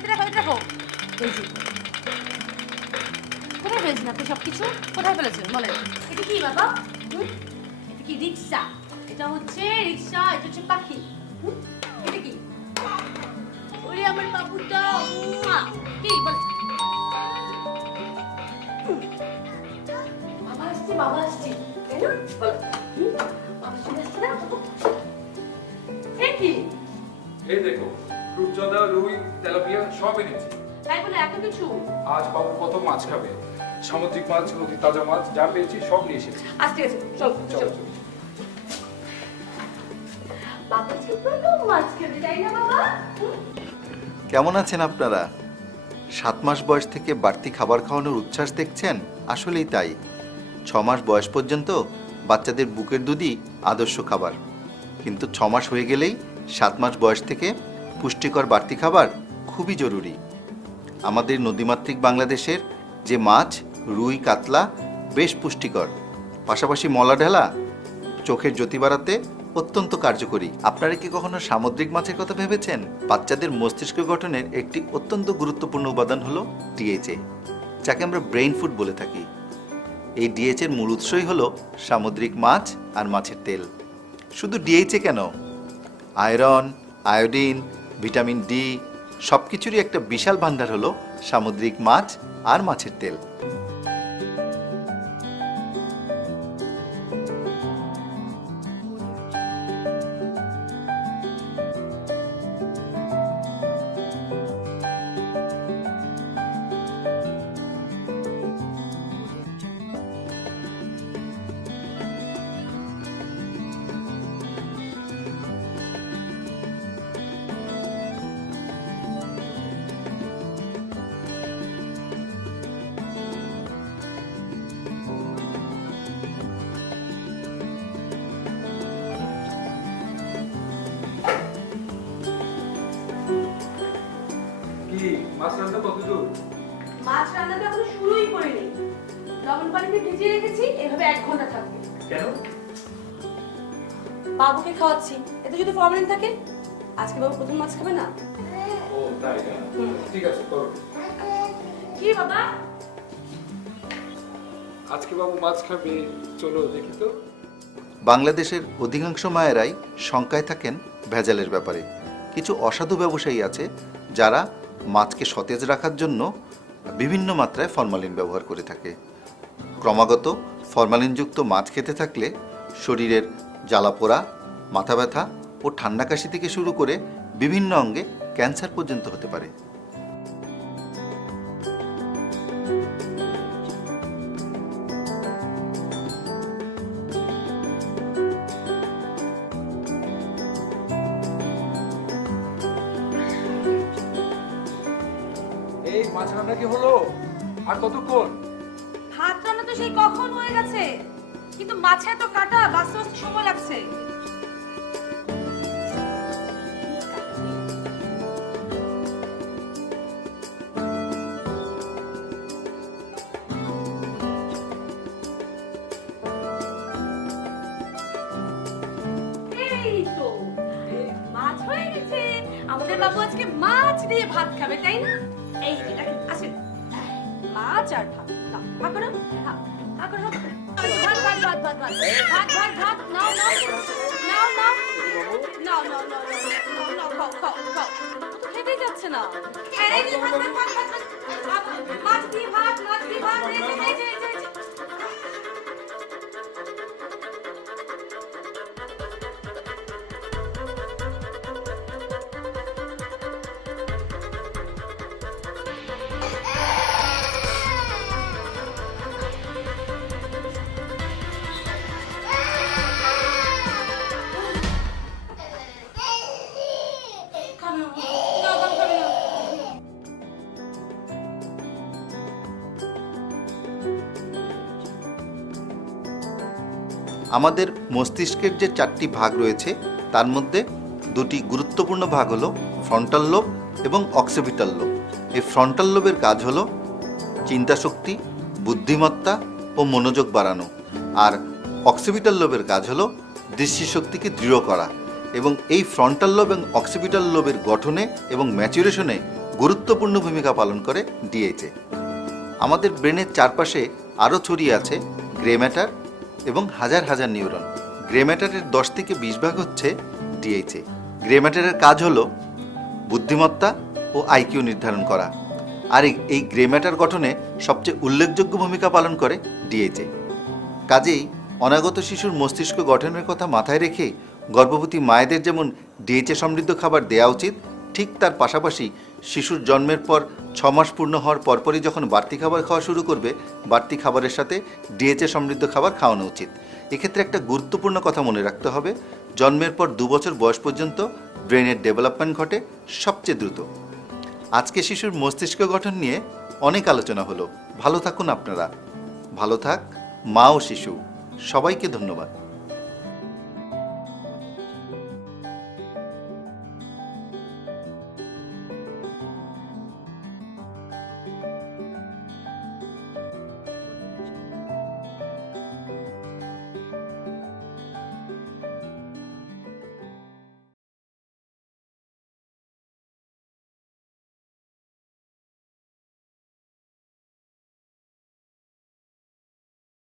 এতে রাখো এই যে কোথায় ফেলেছেন আপনি সবকিছু? কোথায় ফেলেছেন বলেন? এটা কি বাবা? এটা কি রিক্সা? এটা হচ্ছে রিক্সা, এটা হচ্ছে পাখি। এটা কি? ওরে আমার বাবুটা কি বলে? বাবা আসছে তাই না? বলো বাবা চলে আসছে না? কি? এই দেখো রূপচন্দা, রুই, তেলাপিয়া সব এনেছি। তাই বলে এত কিছু? আজ বাবু প্রথম মাছ খাবে। সামুদ্রিক মাছ, নদী তাজা মাছ যা পেয়েছি সব নিয়ে এসেছি। আজ ঠিক আছে, চল চলো চলো। বাবা যে প্রথম মাছ খাবে তাই না বাবা? কেমন আছেন আপনারা? 7 মাস বয়স থেকে বাড়তি খাবার খাওয়ানোর উচ্ছ্বাস দেখছেন? আসলেই তাই। 6 মাস বয়স পর্যন্ত বাচ্চাদের বুকের দুধই আদর্শ খাবার, কিন্তু 6 মাস হয়ে গেলেই 7 মাস বয়স থেকে পুষ্টিকর বাড়তি খাবার খুবই জরুরি। আমাদের নদীমাতৃক বাংলাদেশের যে মাছ, রুই, কাতলা বেশ পুষ্টিকর, পাশাপাশি মলা ঢালা চোখের জ্যোতি বাড়াতে অত্যন্ত কার্যকরী। আপনারা কি কখনো সামুদ্রিক মাছের কথা ভেবেছেন? বাচ্চাদের মস্তিষ্ক গঠনের একটি অত্যন্ত গুরুত্বপূর্ণ উপাদান হলো ডিএইচএ, যাকে আমরা ব্রেইন ফুড বলে থাকি। এই ডিএইচএর মূল উৎসই হলো সামুদ্রিক মাছ আর মাছের তেল। শুধু ডিএইচএ কেন, আয়রন, আয়োডিন, ভিটামিন ডি সব কিছুরই একটা বিশাল ভান্ডার হলো সামুদ্রিক মাছ আর মাছের তেল। কি মাছ রান্না কতদূর? মাছ রান্নাটা এখনো শুরুই করিনি। লবণ পানিতে ভিজিয়ে রেখেছি, এভাবে 1 ঘন্টা থাকবে। কেন? বাবুকে খাওয়াচ্ছি, এতে যদি ফরমালিন থাকে। আজকে বাবু প্রথম মাছ খাবে না। ও তাই না? ঠিক আছে করো। কি বাবা? আজকে বাবু মাছ খাবে, চলো দেখি তো। বাংলাদেশের অধিকাংশ মায়েরাই শঙ্কায় থাকেন ভেজালের ব্যাপারে। কিছু অসাধু ব্যবসায়ী আছে যারা মাছকে সতেজ রাখার জন্য বিভিন্ন মাত্রায় ফরমালিন ব্যবহার করে থাকে। ক্রমাগত ফরমালিনযুক্ত মাছ খেতে থাকলে শরীরের জ্বালাপোড়া, মাথা ব্যথা ও ঠান্ডা কাশি থেকে শুরু করে বিভিন্ন অঙ্গে ক্যান্সার পর্যন্ত হতে পারে। এই মাছ রান্না কি হলো? আর কতক্ষণ? ভাত রান্না তো সেই কখন হয়ে গেছে, কিন্তু মাছে এত কাটা, বাঁচতে বাঁচতে সময় লাগছে। এই তো মাছ হয়ে গেছে। আমাদের বাবু আজকে মাছ দিয়ে ভাত খাবে তাই না? এই যে দেখেন, আসেন। মাছ আর ভাত। নাও, ভাগ করো। ভাগ, ভাগ করো, ভাগ করো। ভাত, ভাত, ভাত, ভাত, ভাত। ভাত, ভাত, ভাত। নাও, নাও। নাও, নাও। নাও, নাও, নাও, নাও, নাও, খাও, খাও, খাও। ও তো খেতেই যাচ্ছে না। এই যে ভাত, ভাত, ভাত, ভাত, ভাত। মাছ দিয়ে ভাত, মাছ দিয়ে ভাত। এই যে, এই যে, এই যে, এই যে। খাবে না। না, বাবু খাবে না। আমাদের মস্তিষ্কের যে 4টি ভাগ রয়েছে তার মধ্যে 2টি গুরুত্বপূর্ণ ভাগ হলো ফ্রন্টাল লোব এবং অক্সিপিটাল লোব। এই ফ্রন্টাল লোবের কাজ হলো চিন্তাশক্তি, বুদ্ধিমত্তা ও মনোযোগ বাড়ানো, আর অক্সিপিটাল লোবের কাজ হলো দৃষ্টিশক্তিকে দৃঢ় করা। এবং এই ফ্রন্টাল লোব এবং অক্সিপিটাল লোবের গঠনে এবং ম্যাচুরেশনে গুরুত্বপূর্ণ ভূমিকা পালন করে ডিএইচএ। আমাদের ব্রেনের চারপাশে আরও ছড়িয়ে আছে গ্রে ম্যাটার এবং হাজার হাজার নিউরন। গ্রে ম্যাটারের 10 থেকে 20 ভাগ হচ্ছে ডিএইচএ। গ্রে ম্যাটারের কাজ হলো বুদ্ধিমত্তা ও আইকিউ নির্ধারণ করা, আর এই গ্রে ম্যাটার গঠনে সবচেয়ে উল্লেখযোগ্য ভূমিকা পালন করে ডিএইচএ। কাজেই অনাগত শিশুর মস্তিষ্ক গঠনের কথা মাথায় রেখে গর্ভবতী মায়েদের যেমন ডিএইচএ সমৃদ্ধ খাবার দেওয়া উচিত, ঠিক তার পাশাপাশি শিশুর জন্মের পর 6 মাস পূর্ণ হওয়ার পরপরই যখন বাড়তি খাবার খাওয়া শুরু করবে, বাড়তি খাবারের সাথে ডিএইচএ সমৃদ্ধ খাবার খাওয়ানো উচিত। এক্ষেত্রে একটা গুরুত্বপূর্ণ কথা মনে রাখতে হবে, জন্মের পর 2 বছর বয়স পর্যন্ত ব্রেনের ডেভেলপমেন্ট ঘটে সবচেয়ে দ্রুত। আজকে শিশুর মস্তিষ্ক গঠন নিয়ে অনেক আলোচনা হলো। ভালো থাকুন আপনারা, ভালো থাক মা ও শিশু। সবাইকে ধন্যবাদ।